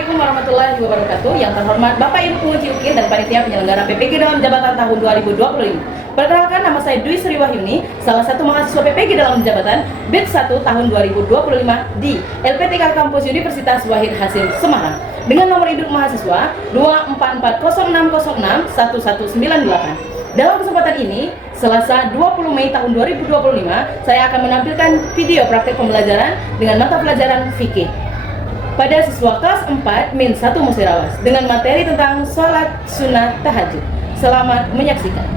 Assalamualaikum warahmatullahi wabarakatuh. Yang terhormat Bapak Ibu Penguji UKIN dan Panitia Penyelenggara PPG dalam jabatan tahun 2025. Perkenalkan, nama saya Dwi Sri Wahyuni, salah satu mahasiswa PPG dalam jabatan BIT 1 tahun 2025 di LPTK Kampus Universitas Wahid Hasim Semarang dengan nomor induk mahasiswa 24406061198. Dalam kesempatan ini, Selasa 20 Mei tahun 2025, saya akan menampilkan video praktek pembelajaran dengan mata pelajaran fikih pada siswa kelas 4 Min 1 Musirawas dengan materi tentang sholat sunnah tahajud. Selamat menyaksikan.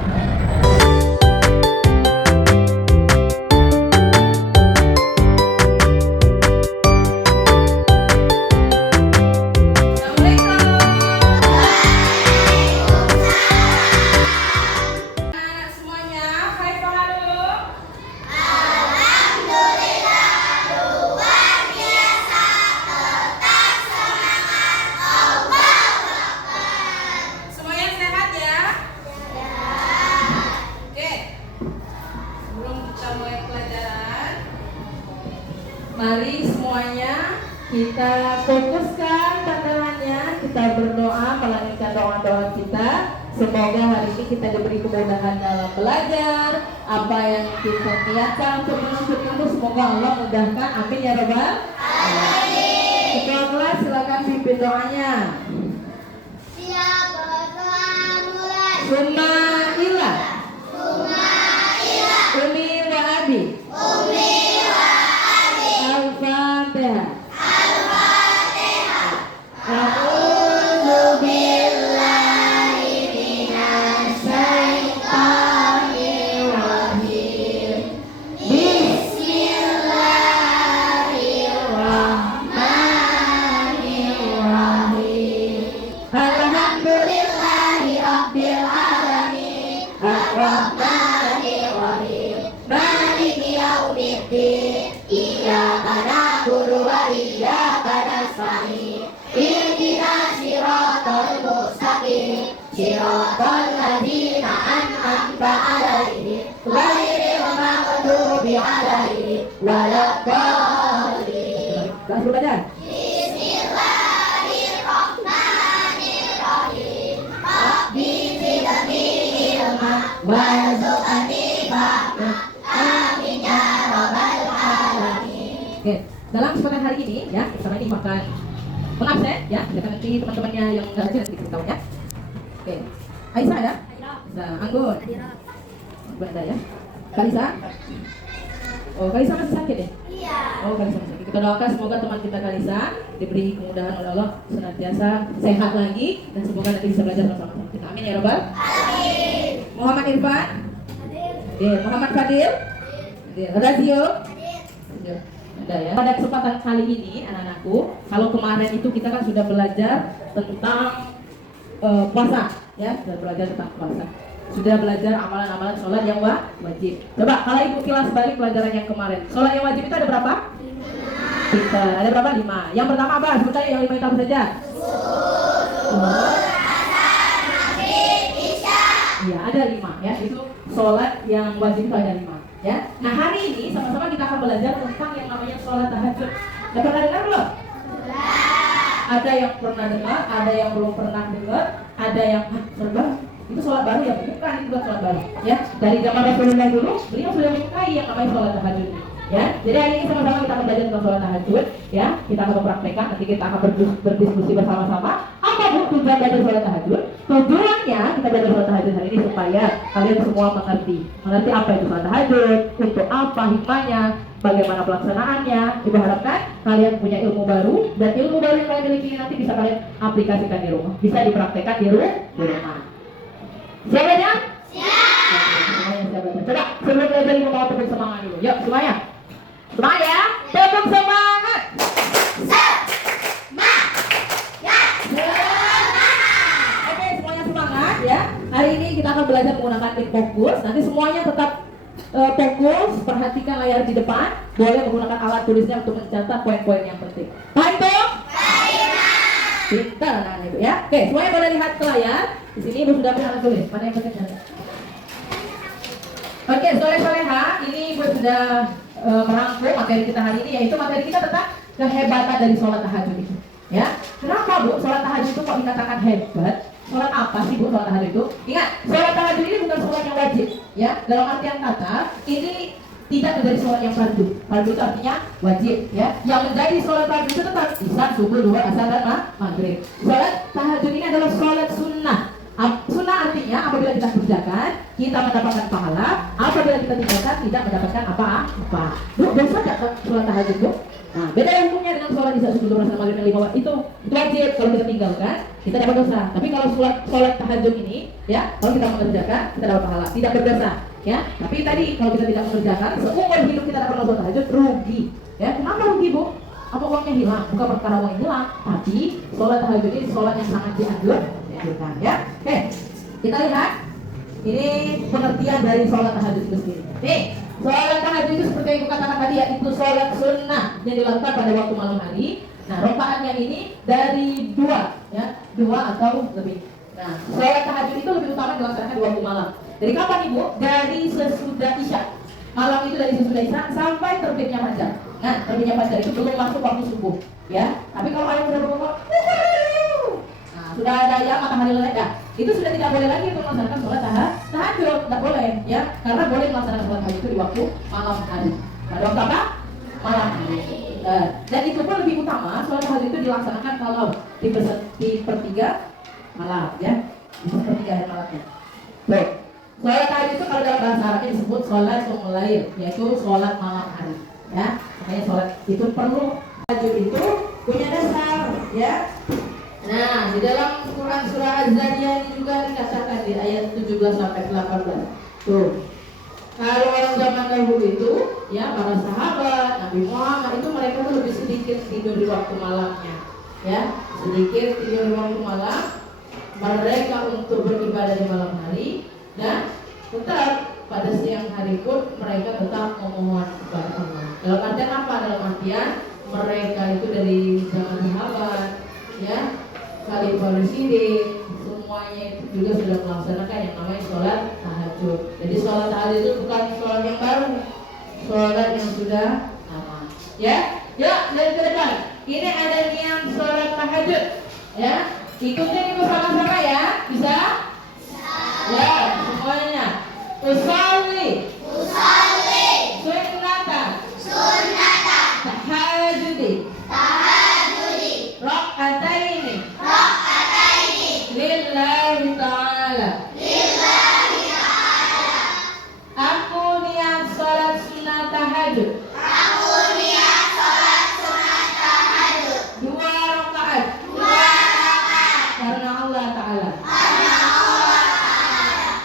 Mari semuanya kita fokuskan tantangannya, kita berdoa, melanjutkan doa-doa kita. Semoga hari ini kita diberi kemudahan dalam belajar. Apa yang kita niatkan untuk menuntut ilmu, semoga Allah mudahkan. Amin ya Rabbal alamin. Ketua kelas silakan pimpin doanya. Siap, berdoa mulai. Sumailah. Umi wa Abi. Al-Fatihah. A'udzu billahi minasy syaithanir rajim. Bismillahirrahmanirrahim. Alhamdulillahi rabbil alamin. Ar-Rahmanir Rahim. Maliki yaumiddin. Iyyaka na'budu wa iyyaka nasta'in. Ihdinas siratal mustaqim. Siratal ladzina an'amta 'alaihim ghairil maghdubi alaihim waladdallin. Kelas belajar. Bismillahirrahmanirrahim. Rabbi zidni ilma warzuqni fahma. Amin ya rabbal alamin. Oke, dalam kesempatan hari ini ya, bersama ini makan pengabsen ya, silakan nanti teman-temannya yang nggak rajin nanti kasih tahu ya. Oke, Aisyah ada? Nah, Anggun. Anggun ada ya. Kalisa? Oh, Kalisa masih sakit ya? Iya. Oh, Kalisa masih sakit. Kita doakan semoga teman kita Kalisa diberi kemudahan oleh Allah, senantiasa sehat lagi dan semoga nanti bisa belajar bersama-sama kita. Amin ya Rabbal alamin. Muhammad Irfan? Hadir. Muhammad Fadil? Hadir. Razio? Hadir. Ada ya. Pada kesempatan kali ini anak-anakku, kalau kemarin itu kita kan sudah belajar tentang puasa ya, sudah belajar tentang puasa. Sudah belajar amalan-amalan sholat yang wajib. Coba kalau ibu kilas balik pelajaran yang kemarin. Sholat yang wajib itu ada berapa? 5. Ada berapa? 5. Yang pertama apa? Sebentar yang 5 itu apa saja? Iya, ada 5 ya. Itu sholat yang wajib itu ada 5 ya. Nah, hari ini sama-sama kita akan belajar tentang yang namanya sholat tahajud. Udah pernah dengar belum? Ada yang pernah dengar, ada yang belum pernah dengar, ada yang serba itu sholat baru ya, bukan itu bukan sholat baru ya. Dari zaman Rasulullah dulu beliau sudah menyukai yang namanya sholat tahajud ya. Jadi hari ini sama-sama kita akan belajar tentang sholat tahajud ya. Kita akan mempraktekkan, nanti kita akan berdiskusi bersama-sama. Apa tujuan belajar sholat tahajud? Tujuannya kita belajar sholat tahajud hari ini supaya kalian semua mengerti apa itu sholat tahajud, untuk apa hikmahnya, bagaimana pelaksanaannya. Ibu harapkan kalian punya ilmu baru, dan ilmu baru yang kalian miliki nanti bisa kalian aplikasikan di rumah, bisa dipraktekkan di rumah. Siap belajar? Siap. Semuanya siap belajar. Coba sebelum belajar ibu mau tepuk semangat dulu. Yuk semuanya. Semangat ya. Tepuk semangat. Oke, semuanya semangat ya. Hari ini kita akan belajar menggunakan tik fokus. Nanti semuanya tetap fokus, perhatikan layar di depan. Boleh menggunakan alat tulisnya untuk mencatat poin-poin yang penting. Paham tuh? Pintar anak ibu ya. Oke, semuanya boleh lihat ke layar. Di sini ibu sudah pernah tulis. Mana yang penting? Oke, soleh-soleha, ini ibu sudah merangkum materi kita hari ini, yaitu materi kita tentang kehebatan dari sholat tahajud itu. Ya, kenapa Kenapa Bu? Sholat tahajud itu kok dikatakan hebat? Sholat apa sih Bu sholat tahajud itu? Ingat, sholat tahajud ini bukan sholat yang wajib, ya. Dalam artian kata, ini tidak menjadi sholat yang fardu. Fardu itu artinya wajib, ya. Yang menjadi sholat fardu itu tetap isya, subuh, duhur, asar, dan maghrib. Sholat tahajud ini adalah sholat sunnah. Sunnah artinya apabila kita kerjakan kita mendapatkan pahala, apabila kita tinggalkan tidak mendapatkan apa-apa. Bu, dosa nggak sholat tahajud Bu? Nah, beda hukumnya dengan sholat isya, subuh, duhur, asar, maghrib, dan 5 waktu. Itu wajib. Kalau kita tinggalkan kita dapat dosa. Tapi kalau sholat tahajud ini, ya, kalau kita mengerjakan kita dapat pahala, tidak berdosa. Ya, tapi tadi kalau kita tidak mengerjakan seumur hidup kita dapat sholat tahajud, rugi. Ya, kenapa rugi Bu? Apa uangnya hilang? Bukan perkara uang hilang, tapi sholat tahajud ini sholat yang sangat dianjurkan, ya. Oke, kita lihat ini pengertian dari sholat tahajud itu sendiri. Nih, sholat tahajud itu seperti yang aku katakan tadi, yaitu sholat sunnah yang dilakukan pada waktu malam hari. Nah, rokaatnya ini dari dua, ya, 2 atau lebih. Nah, sholat tahajud itu lebih utama dilaksanakan di waktu malam. Dari kapan Ibu? Dari sesudah isya. Malam itu dari sesudah isya sampai terbitnya fajar. Nah, terbitnya fajar itu belum masuk waktu subuh, ya. Tapi kalau ayam sudah berkokok, nah, sudah ada ya matahari leleh, itu sudah tidak boleh lagi untuk melaksanakan sholat tahajud, tidak boleh, ya. Karena boleh melaksanakan sholat tahajud itu di waktu malam hari. Pada waktu apa? Malam hari. Dan itu pun lebih utama, sholat tahajud itu dilaksanakan kalau di pertiga malam, ya. Di pertigaan malamnya. Baik. Sholat tahajud itu kalau dalam bahasa Arabnya disebut sholat sumulail, yaitu sholat malam hari, ya. Makanya sholat itu perlu. Tahajud itu punya dasar, ya. Nah, di dalam Quran surah Az-Zariyah ini juga dikatakan di ayat 17 sampai 18. Tuh. Kalau orang zaman dahulu itu, ya, para sahabat Nabi Muhammad itu mereka tuh lebih sedikit tidur di waktu malamnya, ya. Sedikit tidur di waktu malam. Mereka untuk beribadah di malam hari, dan tetap pada siang hari pun mereka tetap memohon kepada Allah. Dalam artian apa? Dalam artian mereka itu dari zaman sahabat, ya, Khalifah Rasyidin, semuanya itu juga sudah melaksanakan yang namanya sholat tahajud. Jadi sholat tahajud itu bukan sholat yang baru, sholat yang sudah lama. Ya, ya, dari ke depan. Ini ada niat sholat tahajud, ya. Ikutin itu sama-sama ya, bisa? Ya, semuanya. Usalli sunnata tahajudi rak'ataini lillahi ta'ala. Aku niat sholat sunnah tahajud 2 rakaat karena Allah Ta'ala.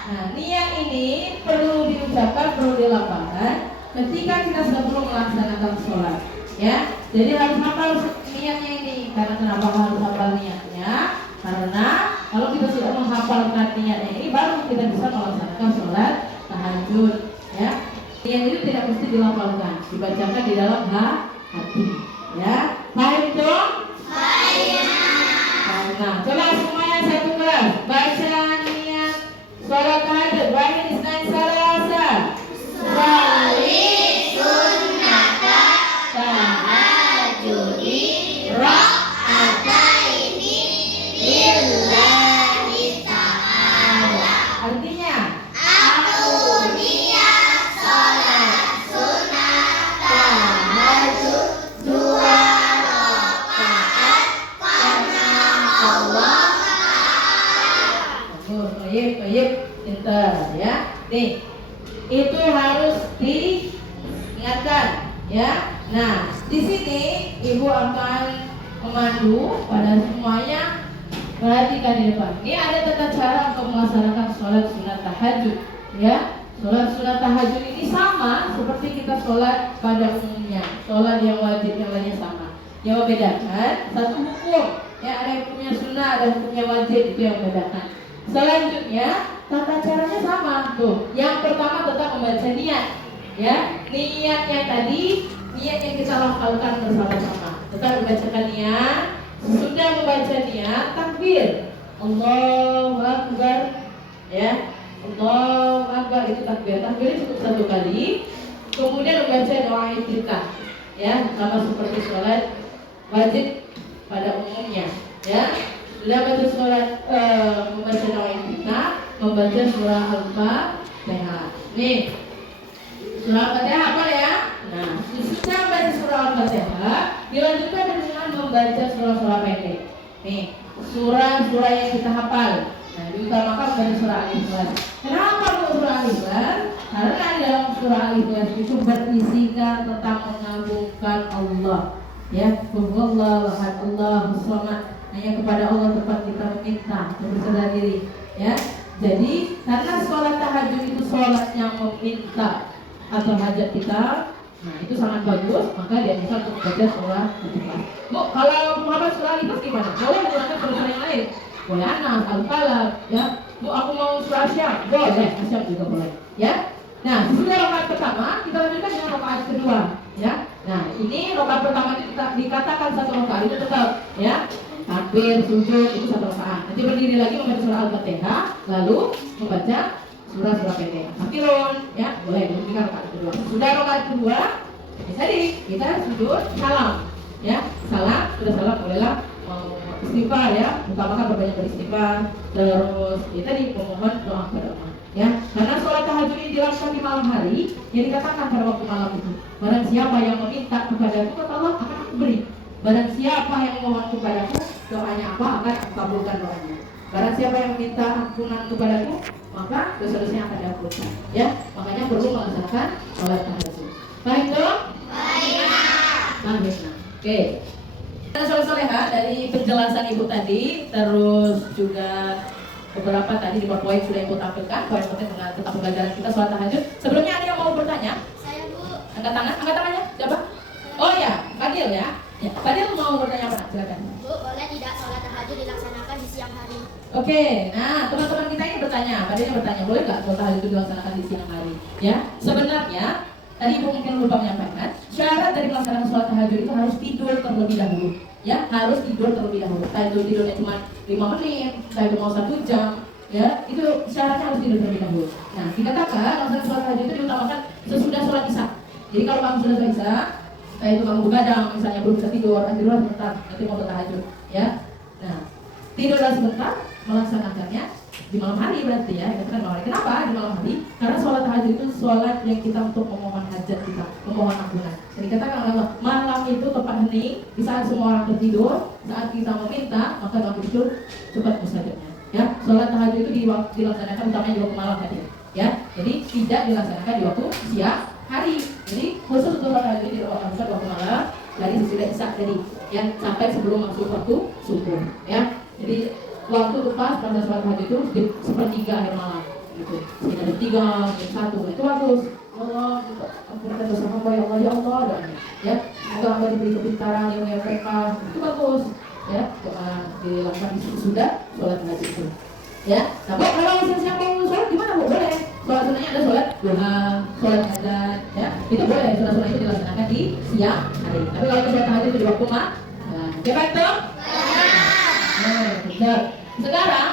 Nah, niat ini perlu diucapkan, perlu dilapangkan ketika kita sebelum melaksanakan sholat, ya. Jadi harus hafal niatnya ini. Karena kenapa harus hafal niatnya? Karena kalau kita sudah menghafalkan niatnya ini, baru kita bisa melaksanakan sholat tahajud, ya. Niat itu tidak mesti dilapangkan, dibacakan di dalam hati, ya. Paham itu? Nah, coba semuanya satu kelas baca niat sholat tahajud. Wahid isnain salasa. Sholli sunnata tahajudi rak'ataini lillahi ta'ala. Artinya, aku niat sholat sunnah tahajud 2 rakaat karena Allah. Baik, pintar, ya. Nih, itu harus diingatkan, ya. Nah, di sini ibu akan memandu pada semuanya. Perhatikan di depan. Ini ada tata cara untuk melaksanakan sholat sunat tahajud, ya. Sholat sunat tahajud ini sama seperti kita sholat pada umumnya. Sholat yang wajib yang lainnya sama. Yang membedakan satu hukum, ya, ada hukumnya sunnah, ada hukumnya wajib, itu yang membedakan. Selanjutnya tata caranya sama tuh. Yang pertama tetap membaca niat, ya. Niatnya tadi, niat yang kita lafalkan bersama-sama. Tetap membacakan niat. Sudah membaca niat, takbir, Allahu Akbar, ya. Allahu Akbar itu takbir. Takbir cukup 1 kali. Kemudian membaca doa iftitah, ya, sama seperti sholat wajib pada umumnya, Ya, sudah baca surat membaca doa yang kita, membaca surah Al-Fatihah. Nih, surah Al-Fatihah apa ya? Nah, setelah membaca surah Al-Fatihah, dilanjutkan dengan membaca surah-surah pendek. Nih, surah-surah yang kita hafal. Nah, diutamakan membaca surah Al-Ikhlas. Kenapa surah Al-Ikhlas? Karena di dalam surah Al-Ikhlas itu berisikan tentang mengagungkan Allah. Ya, wallahu ahad, Allahus samad. Hanya kepada Allah tempat kita meminta dan berserah diri. Ya, jadi karena sholat tahajud itu sholat yang meminta atau hajat kita, nah itu sangat bagus, maka dianjurkan untuk baca surah Al-Ikhlas. Bu, kalau menghafal surah Al-Ikhlas gimana? Boleh menggunakan surah yang lain? Boleh Anas, Al-Falaq, ya. Bu, aku mau surah Asyam, boleh, Asyam juga boleh, ya. Nah, sesudah rakaat pertama, kita lanjutkan dengan rakaat kedua, ya. Nah, ini rakaat pertama itu dikatakan satu rakaat itu tetap, ya. Takbir, sujud itu satu rakaat. Nanti berdiri lagi membaca surah Al-Fatihah, lalu membaca surah-surah pendek. Akhirun, ya, boleh demikian rakaat kedua. Sudah rakaat kedua, tadi kita sujud, salam, ya, salam, sudah salam bolehlah istighfar, ya, utamakan berbanyak beristighfar, terus ya tadi memohon doa kepada Allah, ya, karena sholat tahajud ini dilakukan di malam hari, yang dikatakan pada waktu malam itu, barang siapa yang meminta kepadaku kata Allah akan aku beri, barang siapa yang memohon kepadaku doanya apa akan aku kabulkan doanya, barang siapa yang meminta ampunan kepadaku maka dosa-dosanya akan diampuni, ya, makanya perlu melaksanakan sholat tahajud. Baik dong? Baik. Oke. Soleh-soleha dari penjelasan ibu tadi, terus juga beberapa tadi di poin sudah ibu tampilkan, poin penting tentang pembelajaran kita sholat tahajud. Sebelumnya ada yang mau bertanya? Saya, Bu. Angkat tangannya, siapa? Oh ya, Fadil ya. Ya, Fadil mau bertanya apa? Silakan. Bu, boleh tidak sholat tahajud dilaksanakan di siang hari? Oke, nah teman-teman kita ini bertanya, Fadilnya bertanya, boleh nggak sholat tahajud itu dilaksanakan di siang hari? Ya, sebenarnya tadi ibu mungkin lupa menyampaikan, syarat dari melaksanakan sholat tahajud itu harus tidur terlebih dahulu. Ya, harus tidur terlebih dahulu. Tidurnya cuma 5 menit, tidur mau 1 jam, ya, itu syaratnya harus tidur terlebih dahulu. Nah, dikatakan melaksanakan sholat tahajud itu diutamakan sesudah sholat isya. Jadi kalau kamu sudah sholat isya, kayak itu kamu begadang, misalnya belum bisa tidur, tidurlah sebentar, nanti mau tahajud, ya. Nah, tidurlah sebentar, melaksanakannya di malam hari berarti ya, itu kan malam hari. Kenapa di malam hari? Karena sholat tahajud itu sholat yang kita untuk memohon hajat kita, memohon ampunan. Jadi katakan oleh Allah, malam itu tempat hening, di saat semua orang tertidur, saat kita meminta, maka kamu tidur cepat mustajabnya. Ya, sholat tahajud itu dilaksanakan utamanya di waktu malam tadi, ya. Jadi tidak dilaksanakan di waktu siang hari. Jadi khusus untuk sholat tahajud dilaksanakan di waktu malam dari sesudah isya tadi, yang sampai sebelum masuk waktu subuh, ya. Jadi waktu tepat pada sholat tahajud itu di sepertiga akhir malam, gitu. Sekitar jam 3, jam 1, itu bagus. Allah, ampunkan dosa hamba ya Allah, ya Allah, doanya, ya. Semoga hamba diberi kepintaran yang berkah, itu bagus, ya. Doa dilakukan sudah sholat tahajud itu, ya. Nah, Bu, kalau siang-siang mau sholat gimana, Bu? Boleh. Sholat sunnahnya ada sholat duha, sholat adzan, ya. Itu boleh. Sholat sunnah itu dilaksanakan di siang hari. Tapi kalau sholat tahajud itu di waktu malam, nah, coba itu. Nah, sekarang,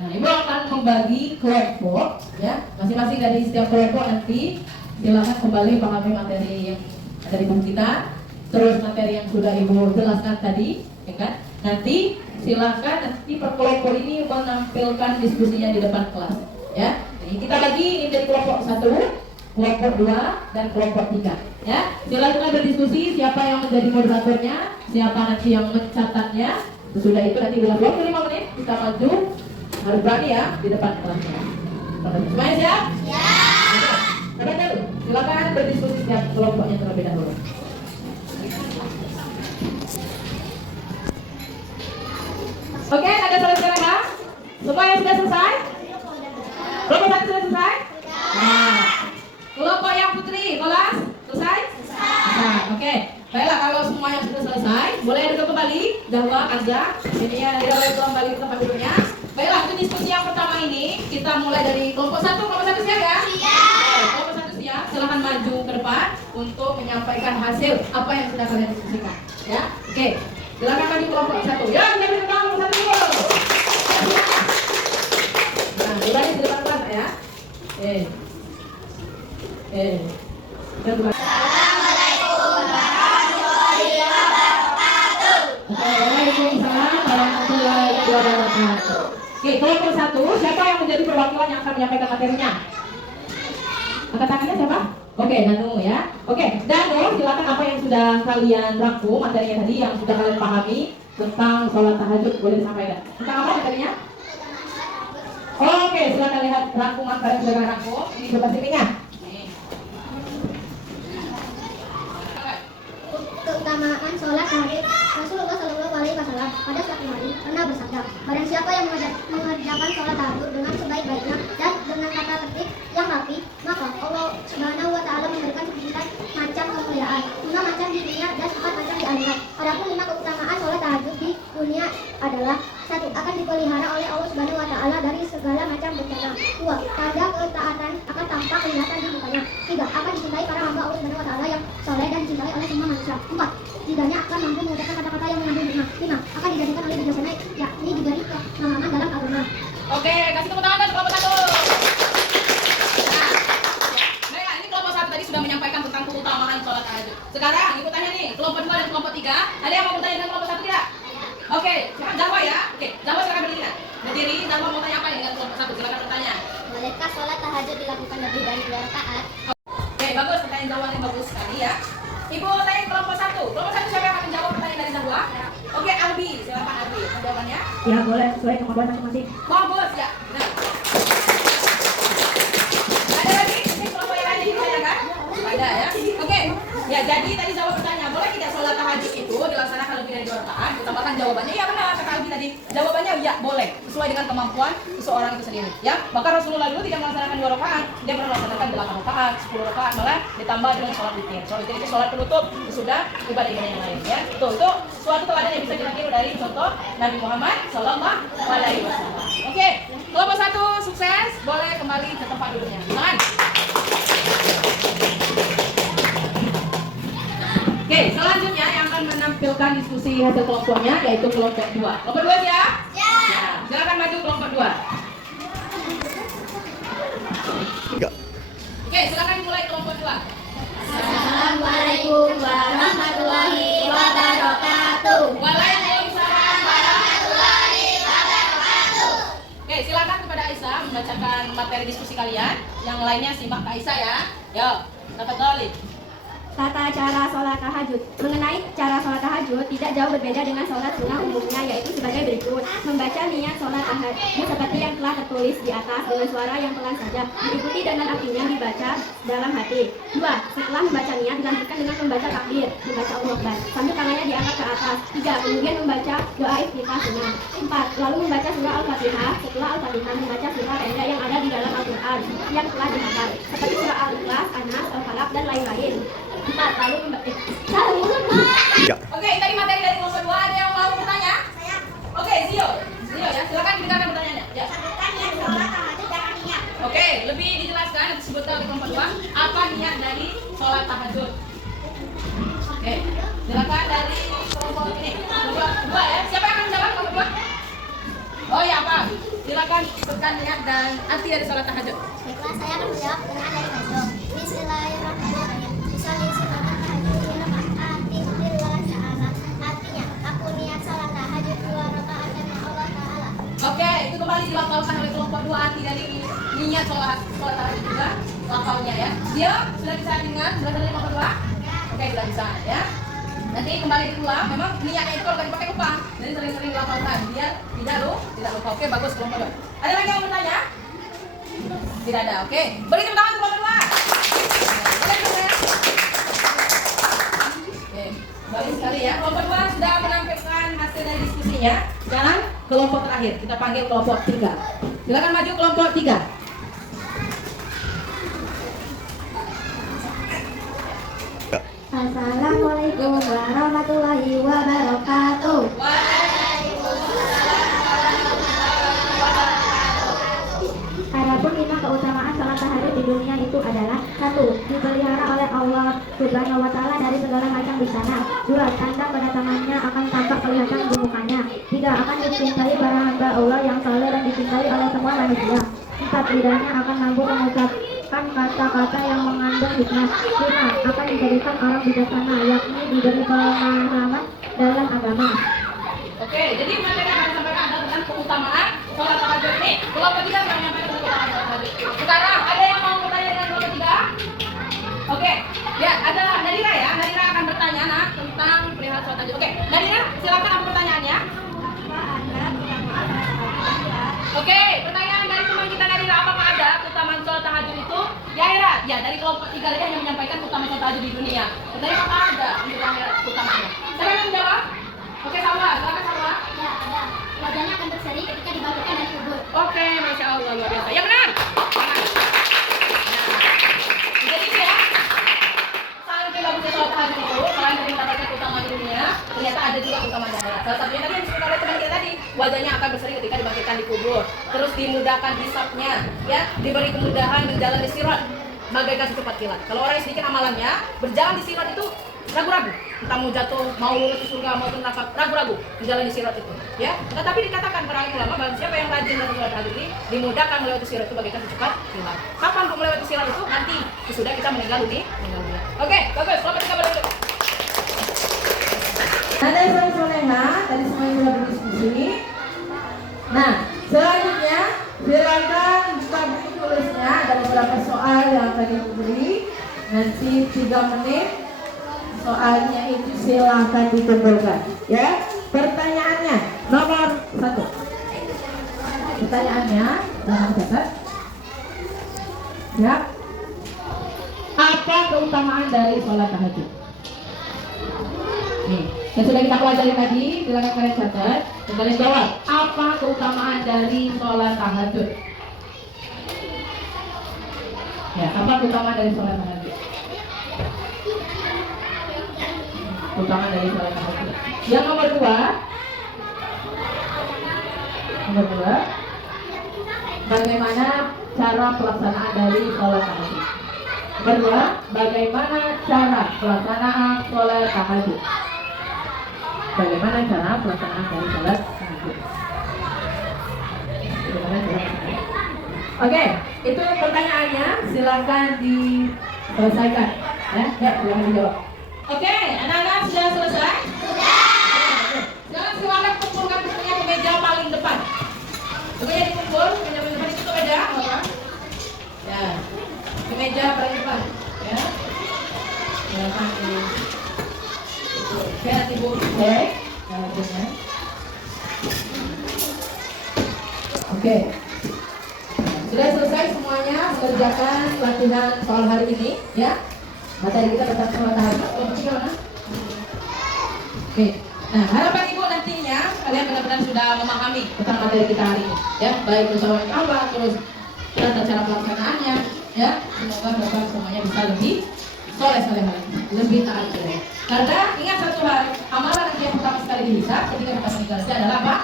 nah, ibu akan membagi kelompok, ya, masing-masing dari setiap kelompok nanti silakan kembali pahami materi yang ada di buku kita, terus materi yang sudah ibu jelaskan tadi, ya kan? Nanti silakan nanti per kelompok ini menampilkan diskusinya di depan kelas, ya. Jadi kita bagi ini dari kelompok 1, kelompok 2, dan kelompok 3, ya. Silakan berdiskusi siapa yang menjadi moderatornya, siapa nanti yang mencatatnya. Sesudah itu nanti dalam waktu 5 menit kita maju, harus berani ya di depan kelasnya. Semuanya siap? Siap. Silakan berdiskusi setiap kelompoknya terlebih dahulu. Oke, ada selesai kah? Semua yang sudah selesai? Kelompok 1 sudah selesai? Nah, kelompok yang putri, kelas selesai? Selesai. Oke. Baiklah, kalau semua yang sudah selesai, boleh duduk kembali. Dahlah, Azza, ini ya, tidak boleh kembali ke tempat duduknya. Baiklah, untuk diskusi yang pertama ini, kita mulai dari kelompok 1. Kelompok 1 siap ya? Siap. Kelompok 1 siap, silahkan maju ke depan untuk menyampaikan hasil apa yang sudah kalian diskusikan. Ya, oke. Silahkan maju kelompok 1. Ya, kita beri tepuk kelompok 1 dulu. Nah, mulai di depan kelas ya. Assalamualaikum warahmatullahi wabarakatuh. Waalaikumsalam warahmatullahi warahmatullahi wabarakatuh. Oke, kelompok 1, siapa yang menjadi perwakilan yang akan menyampaikan materinya? Angkat tangannya siapa? Oke, Danu ya. Oke, Danu, silakan apa yang sudah kalian rangkum materinya tadi yang sudah kalian pahami tentang sholat tahajud boleh disampaikan. Tentang apa materinya? Oke, silakan lihat rangkuman kalian sudah kalian rangkum. Ini coba sininya. Keutamaan sholat tahajud. Rasulullah Shallallahu Alaihi Wasallam pada suatu hari pernah bersabda, barang siapa yang mengerjakan sholat tahajud dengan sebaik-baiknya dan dengan kata tertib yang rapi, maka Allah Subhanahu Wa Taala memberikan 9 macam kemuliaan, 5 macam di dunia dan 4 macam di akhirat. Adapun 5 keutamaan sholat tahajud di dunia adalah: 1. Akan dipelihara oleh Allah Subhanahu Wa Taala dari segala macam bencana. 2. Tanda ketaatan akan tampak kelihatan di mukanya. 3. Akan dicintai para hamba Allah Subhanahu Wa Taala yang soleh dan dicintai oleh semua manusia. 4. Tidaknya akan mampu mengucapkan kata-kata yang mengandung hikmah. 5. Akan dijadikan oleh bijaksana, yakni diberi kenamaan dalam agama. Oke, kasih tepuk tangan kelompok 1. Nah, ini kelompok 1 tadi sudah menyampaikan tentang keutamaan sholat tahajud. Sekarang ibu tanya nih, kelompok 2 dan kelompok 3, ada yang mau bertanya dengan kelompok 1 tidak? Oke, siapa Jawa ya? Oke, Jawa silakan berdiri. Berdiri, Jawa mau tanya apa dengan kelompok 1? Silakan bertanya. Bolehkah sholat tahajud dilakukan lebih dari 2 rakaat? Oke, bagus, pertanyaan Jawa yang bagus sekali ya. Ibu tanya kelompok 1. Kelompok 1 siapa yang akan menjawab pertanyaan dari Jawa? Oke, Albi, silakan Albi. Jawabannya? Ya boleh, sesuai kemampuan masing-masing. Bagus ya. Nah. Ada lagi? Ini kelompok yang lain ditanyakan? Ada ya. Oke. Ya, jadi tadi Jawa bertanya, boleh tidak sholat tahajud itu dilaksanakan lebih dari 2 rakaat? Ditambahkan jawabannya, ya benar kata Albi tadi. Jawabannya ya boleh, sesuai dengan kemampuan seseorang itu sendiri. Ya, maka Rasulullah dulu tidak melaksanakan 2 rakaat, dia pernah melaksanakan 8 rakaat, 10 rakaat, malah ditambah dengan sholat witir. Sholat witir itu sholat penutup sudah ibadah-ibadah yang lain ya. Itu suatu teladan yang bisa kita tiru dari contoh Nabi Muhammad Sallallahu Alaihi Wasallam. Oke, kelompok 1 sukses, boleh kembali ke tempat duduknya. Silakan. Oke, selanjutnya yang akan menampilkan diskusi hasil kelompoknya yaitu kelompok 2. Kelompok 2 siap? Ya. Silakan maju kelompok 2. Oke, silakan mulai kelompok 2. Assalamualaikum warahmatullahi wabarakatuh. Waalaikumsalam warahmatullahi wabarakatuh. Oke, silakan kepada Aisyah membacakan materi diskusi kalian. Yang lainnya simak ke Aisyah ya. Yo, tafadhali. Tata cara sholat tahajud. Mengenai cara sholat tahajud tidak jauh berbeda dengan sholat sunnah umumnya, yaitu sebagai berikut. Membaca niat sholat tahajud seperti yang telah tertulis di atas dengan suara yang pelan saja, diikuti dengan artinya dibaca dalam hati. 2. Setelah membaca niat dilanjutkan dengan membaca takbir, membaca Allahu Akbar sambil tangannya diangkat ke atas. 3. Kemudian membaca doa iftitah sunnah. 4. Lalu membaca surah Al-Fatihah. Setelah Al-Fatihah membaca surah pendek yang ada di dalam Al-Quran yang telah dihafal, seperti surah Al-Ikhlas, An-Nas, Al-Falaq, dan lain-lain. 4. Lalu membaca Oke, tadi materi dari kelompok 2, ada yang mau bertanya? Saya. Oke, Zio ya, silakan dengarkan pertanyaannya. Ya. Sebutkan niat sholat tahajud dengan niat. Oke, lebih dijelaskan disebutkan oleh kelompok 2 apa niat dari sholat tahajud. Oke, silakan dari kelompok ini. Kelompok 2 ya. Siapa yang akan menjawab kelompok 2? Oh ya, Pak. Silakan sebutkan niat dan arti dari sholat tahajud. Baiklah, saya akan menjawab dengan dari Bajo. Bismillahirrahmanirrahim. Misalnya sholat tahajud 2 rakaat lillahi ta'ala. Artinya, aku niat sholat tahajud 2 rakaat karena Allah Ta'ala. Oke, itu kembali dilafalkan oleh kelompok 2 arti dari niat sholat tahajud juga lafalnya ya. Dia sudah bisa dengar berasal dari kelompok 2? Oke, sudah bisa ya. Nanti kembali diulang, memang niatnya itu kalau dipakai lupa, jadi sering-sering dilafalkan biar tidak lupa. Oke, bagus kelompok 2. Ada lagi yang mau bertanya? Tidak ada. Oke, beri tepuk tangan kelompok 2. Oke, bagus sekali ya. Kelompok 2 sudah menampilkan hasil dari diskusinya. Sekarang kelompok terakhir, kita panggil kelompok 3. Silakan maju kelompok 3. Assalamualaikum warahmatullahi wabarakatuh. Adapun 5 keutamaan sholat tahajud di dunia itu adalah: 1. Dipelihara oleh Allah Subhanahu wa Ta'ala dari segala macam bencana. 2. Tanda kedatangannya akan tampak kelihatan di mukanya. 3. Akan dicintai para hamba Allah yang saleh dan dicintai oleh semua manusia. 4. Lidahnya akan mampu mengucapkan kata-kata yang mengandung hikmah. 5. Akan dijadikan orang bijaksana, yakni diberi pemahaman dalam agama. Oke, jadi materi yang akan disampaikan adalah tentang keutamaan sholat tahajud. Nih, kelompok 3 yang menyampaikan keutamaan sholat tahajud. Sekarang ada yang mau bertanya dengan kelompok 3? Oke, ya ada Nadira ya. Nadira akan bertanya tentang perihal sholat tahajud. Oke, Nadira silakan apa pertanyaannya? Oke, pertanyaan dari teman kita Nadira, apakah ada keutamaan sholat tahajud itu? Ya Ira, ya dari kelompok 3 aja yang menyampaikan keutamaan sholat tahajud di dunia. Pertanyaan apakah ada untuk keutamaannya? Siapa yang menjawab? Oke, Salwa, silakan Salwa. Ya, ada. Wajahnya akan berseri ketika dibangkitkan dari kubur. Oke, masya Allah luar biasa. Yang benar. Jadi itu ya. Sampai bagusnya sholat tahajud itu, selain dari mendapatkan keutamaan di dunia, ternyata ada juga keutamaan di akhirat. Salah satunya tadi yang disebut oleh teman kita tadi, wajahnya akan berseri ketika dibangkitkan di kubur. Terus dimudahkan hisabnya, ya, diberi kemudahan menjalani sirat bagaikan secepat kilat. Kalau orang yang sedikit amalannya, berjalan di sirat itu ragu-ragu, entah mau jatuh, mau lulus di surga, mau ke neraka, ragu-ragu menjalani sirat itu, ya. Tetapi dikatakan para ulama bahwa siapa yang rajin dalam sholat tahajud ini dimudahkan melewati sirat itu bagaikan secepat kilat. Kapan untuk melewati sirat itu? Nanti sesudah kita meninggal dunia. Oke, bagus. Selamat tinggal balik. Ada yang soleha, tadi semuanya sudah berdiskusi. Nah, selanjutnya silakan buka buku tulisnya. Ada beberapa soal yang tadi diberi. Nanti 3 menit. Soalnya itu silakan dikumpulkan, ya. Pertanyaannya nomor 1. Pertanyaannya jangan catat. Ya. Apa keutamaan dari sholat tahajud? Nih, yang sudah kita pelajari tadi, silakan kalian catat dan kalian jawab. Apa keutamaan dari sholat tahajud? Ya, apa keutamaan dari sholat tahajud? Keutamaan dari sholat tahajud. Yang nomor 2. Nomor 2. Bagaimana cara pelaksanaan dari sholat tahajud? Nomor 2. Bagaimana cara pelaksanaan sholat tahajud? Bagaimana cara pelaksanaan dari sholat tahajud? Bagaimana cara pelaksanaan? Oke, itu pertanyaannya. Silakan diselesaikan. Ya, silakan dijawab. Oke, anak-anak sudah selesai? Sudah. Sekarang silakan kumpulkan bukunya ke meja paling depan. Bukunya dikumpul, meja paling depan itu ke meja apa? Ya, ke meja paling depan. Ya. Silakan di. Lihat ibu. Oke. Sudah selesai semuanya mengerjakan latihan soal hari ini, ya. Materi kita tentang sholat tahajud. Oke. Nah, harapan ibu nantinya kalian benar-benar sudah memahami tentang materi kita hari ini, ya. Baik soal apa, terus tata cara pelaksanaannya, ya. Semoga bapak semuanya bisa lebih soleh lebih taat. Karena ingat satu hal, amalan yang pertama sekali dihisab ketika kita meninggal adalah apa?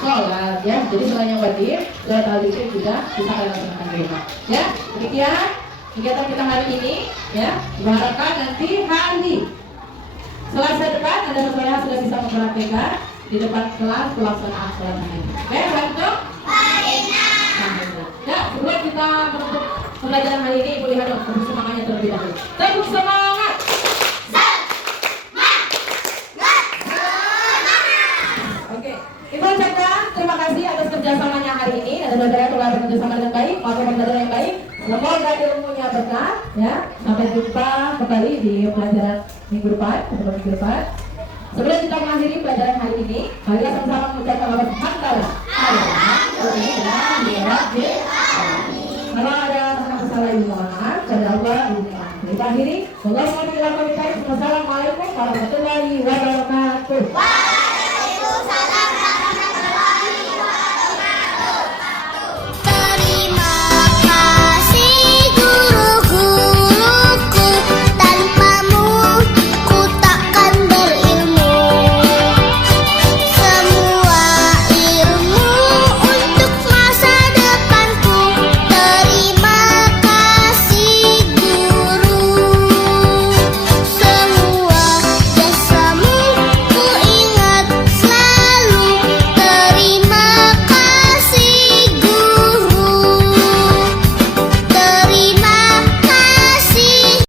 Sholat, ya. Jadi selain yang wajib, sholat tahajud itu juga bisa kalian laksanakan di rumah, ya. Demikian kegiatan kita hari ini, ya. Diharapkan nanti hari Selasa depan ada sekolah sudah bisa mempraktikkan di depan kelas pelaksanaan sholat tahajud. Oke, bantu? Ya, sebelum kita menutup pembelajaran hari ini, Ibu lihat dong, tepuk semangatnya terlebih dahulu. Tepuk semangat! Oke, Ibu ucapkan terima kasih atas kerjasamanya hari ini. Dan saudara telah bekerjasama dengan baik, melakukan pembelajaran yang baik. Semoga ilmunya berkah, ya. Sampai jumpa kembali di pelajaran minggu depan, Sebelum kita mengakhiri pelajaran hari ini, marilah sama-sama mengucapkan selamat